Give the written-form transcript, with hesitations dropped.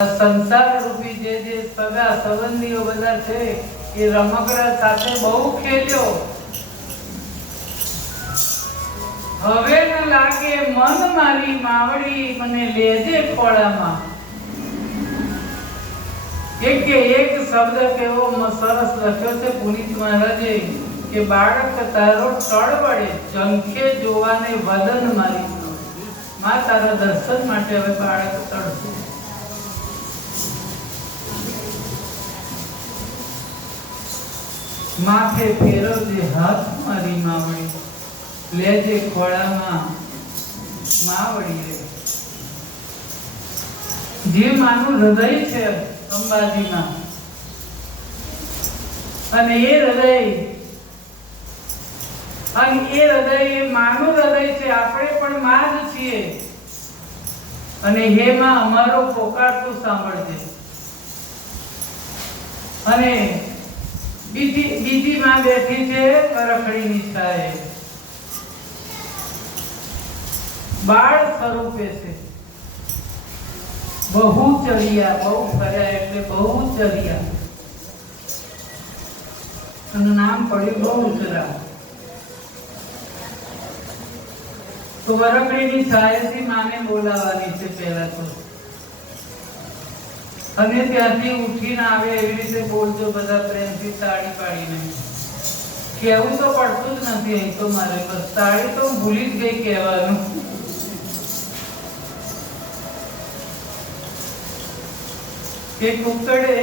સંસાર રૂપી જે સગા સંબંધીઓ બધા છે એ રમકડા સાથે બહુ ખેલ્યો. હવે ન લાગે મન મારી માવડી મને લેજે ખોળામાં. એક શબ્દ કેવો સરસ લખ્યો છે પુનિત મહારાજે કે બાળક તારો તળવડે ઝંખે જોવાને વદન મારી. માં તારા દર્શન માટે હવે બાળક તળશે. માથે ફેરવજે હાથ મારી માવડી લેજે ખોળામાં માવડી રે. જે માનું હૃદય છે અંબાજીમાં, અને એ માનું હૃદય છે. આપણે પણ માં જ છીએ. અને હે માં અમારો પોકાર તું સાંભળજે. અને બીજી માં બેઠી છે કરખડીની છાએ, બાળ સ્વરૂપે છે. બહુ ચડિયા, બહુ ફર્યા એટલે બહુ ચડિયા. અને નામ પડ્યું બહુચરા. તો વરખડીની છાયેથી માને બોલાવવાની છે પહેલા તો. અને ત્યાંથી ઉઠીને આવે એવી રીતે બોલજો બધા પ્રેમથી તાળી પાડીને. કહેવું તો પડતું જ નથી અહીં તો મારે. બસ તાળી તો ભૂલી જ ગઈ કહેવાનું. કે કુકડે